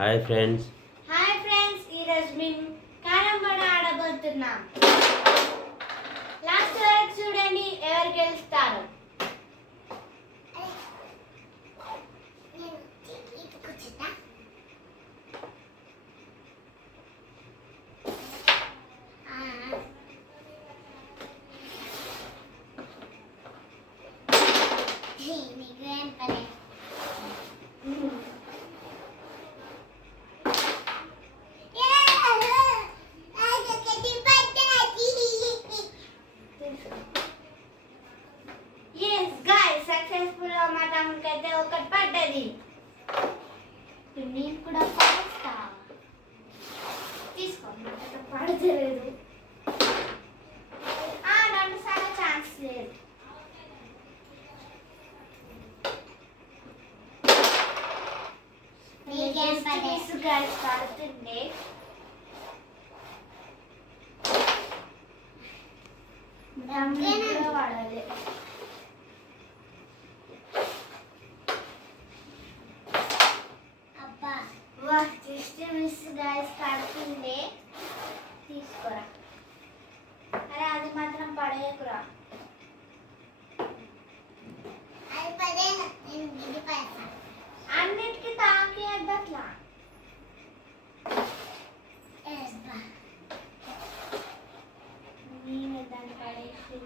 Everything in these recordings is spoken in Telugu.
Hi friends. ఈరోజు మేము కారం బడ ఆడబోతున్నాం. లాస్ట్ వరకు చూడండి ఎవరు గెలుస్తారు. అయితే ఒకటి పడ్డది. నేను కూడా పడేస్తా. తీసుకోమాట పడతలేదు. రెండు సార్లు ఛాన్స్ లేదు. పడుతుండే పడాలి. జస్ట్ మిస్ గైస్ పడుతుండే. తీసుకోరా. అరే అది మాత్రం పడేయకురా. అన్నిటికీ తాకేద్దు అట్లా. నేను దాన్ని పడేసి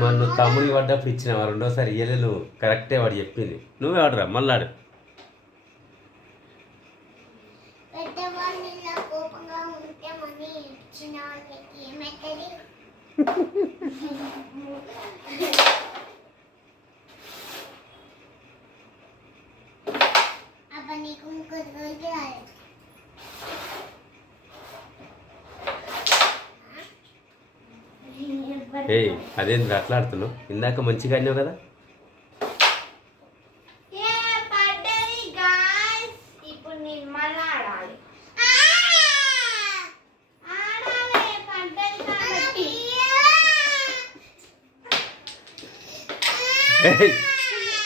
మొన్న తమ్ముడికి పడ్డప్పుడు ఇచ్చినావా? రెండోసారి ఇయ్యలే. నువ్వు కరెక్టే, వాడు చెప్పింది. నువ్వే ఆడరా మళ్ళాడు. ఏయ్, అదేంటి అట్లా ఆడుతున్నావు? ఇందాక మంచిగా అన్నావు కదా. ఇప్పుడు నేను మళ్ళీ ఆడాలి.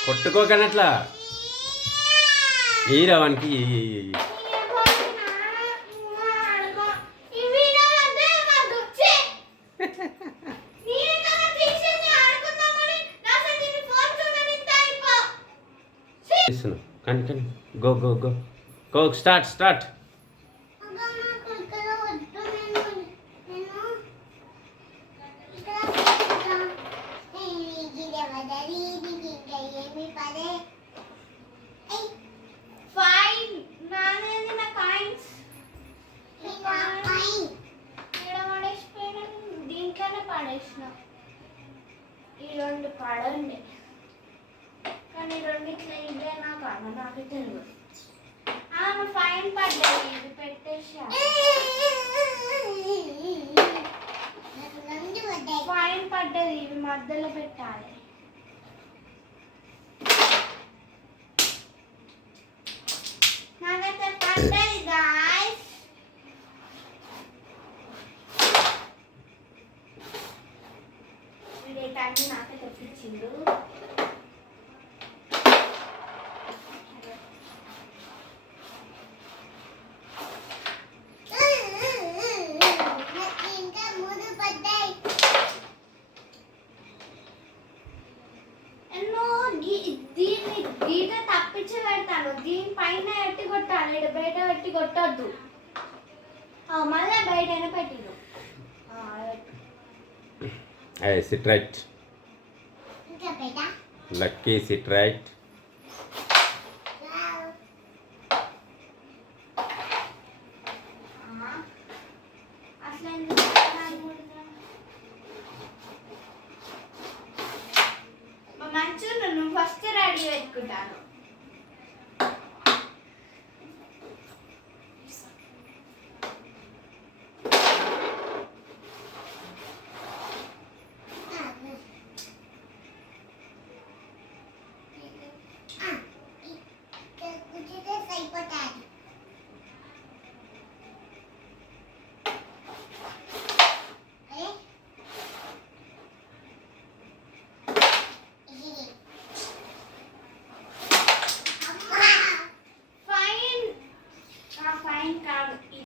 కొట్టుకోకనట్లా ఏ రావానికి. కానీ go go go go start. దీంట్లోనే పడేసిన. ఈ రెండు పడండి, కానీ రెండిట్లో ఇదేనా కాదు నాకు తెలియదు. ఫైన్ పడ్డది. ఇది పెట్టేసా. ఫైన్ పడ్డది. ఇవి మధ్యలో పెట్టాలి. నాకైతే పడ్డది గాయ్స్. వీడేటాన్ని నాకే తెప్పించిండు. దీన్ని గీత తప్పించి పెడతాను. దీనిపైన ఎట్టి కొట్టాలి, బయట పెట్టి కొట్టద్దు. మళ్ళీ బయట పెట్టిను. Sit right. Lucky sit right.